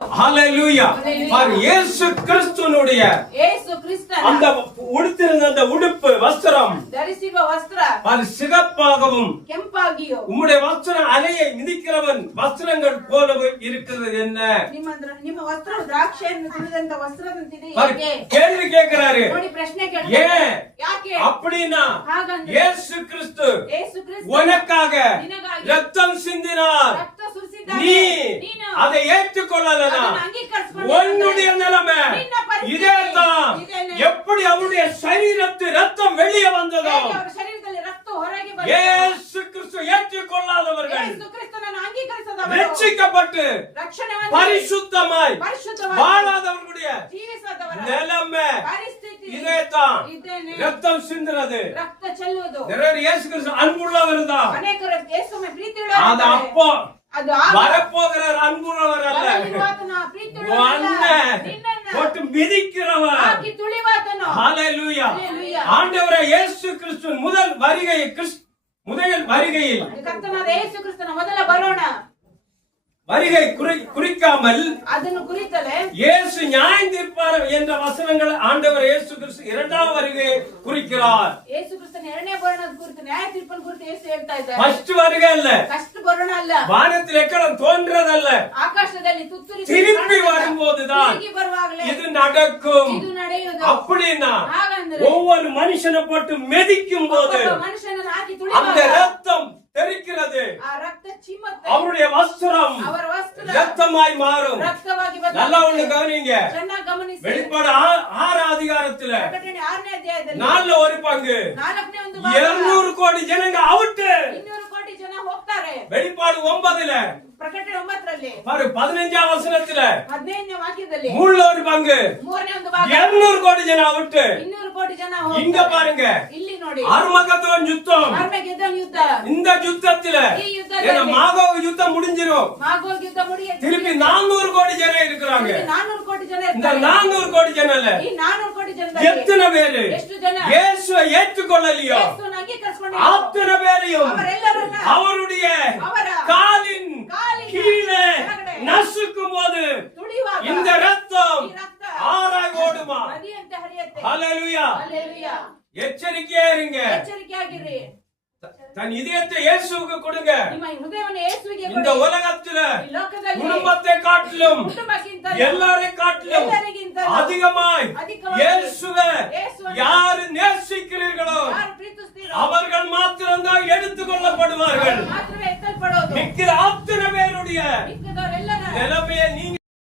ஹalleluya. இயேசு கிறிஸ்துனுடைய அந்த உடுத்திருந்த அந்த உடுப்பு வஸ்திரம் அது சிகப்பாகவும் உம்முடைய வஸ்திரம் அலையை மிதிக்கிறவன் வஸ்திரங்கள் போலவே இருக்கிறது. என்ன கேள்வி கேட்கிறாரு. ஏன் அப்படின்னா இயேசு கிறிஸ்து உனக்காக ரத்தம் சிந்தினார். நீ அதை ஏற்றுக்கொள்ளலனா உன்னுடைய நிலைமை இதேதான். எப்படி அவருடைய சரீரத்து ரத்தம் வெளியே வந்ததோ இயேசு கிறிஸ்து ஏற்றுக்கொள்ளாதவர்கள் ரட்சிக்கப்பட்டு பரிசுத்தமாய் வாழாதவர்களுடைய நிலைமை இதேதான். ரத்தம் சிந்துறது இயேசு கிறிஸ்து அன்புள்ளவர் தான். அது அப்போ வரப்போகிற அன்புள்ளவர் அல்ல, போட்டு மிதிக்கிறவர். ஹalleluya. ஆண்டவரே இயேசு கிறிஸ்து முதல் வருகையில் வருகை குறிக்காமல் இயேசு நியாயம் தீர்ப்பார் என்ற வசனங்கள் ஆண்டவர் இயேசு கிறிஸ்து இரண்டாம் வருகையை குறிக்கிறார். ஃபர்ஸ்ட் வருகை அல்ல, வானத்தில் எக்கடம் தோன்றதல்ல, திரும்பி வரும்போதுதான் இது நடக்கும். அப்படின்னா ஒவ்வொரு மனுஷனை போட்டு மிதிக்கும் போது அந்த ரத்தம் தெரிக்கிறது, அவருடைய வஸ்திரம் ரத்தமாய் மாறும். நல்லா ஒண்ணு கவனிங்க. வெளிப்பாடு 6 அதிகாரத்துல 4 ஒரு பங்கு 200 கோடி ஜனங்க அவுட்டு. வெளிப்பாடு 9ல 15ஆம் வசனத்துல 3 ஒரு பங்கு 200 கோடி ஜன அவுட்டு. இங்க பாருங்க, அர்மகதோன் யுத்தம். இந்த யுத்தத்துல மாகோக யுத்தம் முடிஞ்சிரும். திருப்பி 400 கோடி ஜனம் இருக்கிறாங்க. இந்த 400 கோடி ஜனல எத்தனை பேரு இயேசுவை ஏற்றுக்கொள்ளலையோ அத்தனை பேரையும் அவருடைய காலின் கீழே நசுக்கும் போது இந்த ரத்தம் ஆறாய் ஓடுமா? ஹalleluya. எச்சரிக்கையா இருங்க. தன் இதயத்தை இயேசுவுக்கு கொடுங்க. இந்த உலகத்துல குடும்பத்தை காட்டிலும் எல்லாரை காட்டிலும் அதிகமாய் இயேசுவை யாரு நேசிக்கிறீர்களோ அவர்கள் மாத்திரம்தான் எடுத்துக் கொள்ளப்படுவார்கள். மிக்கிற அத்தனை பேருடைய நிலைமையை நீங்க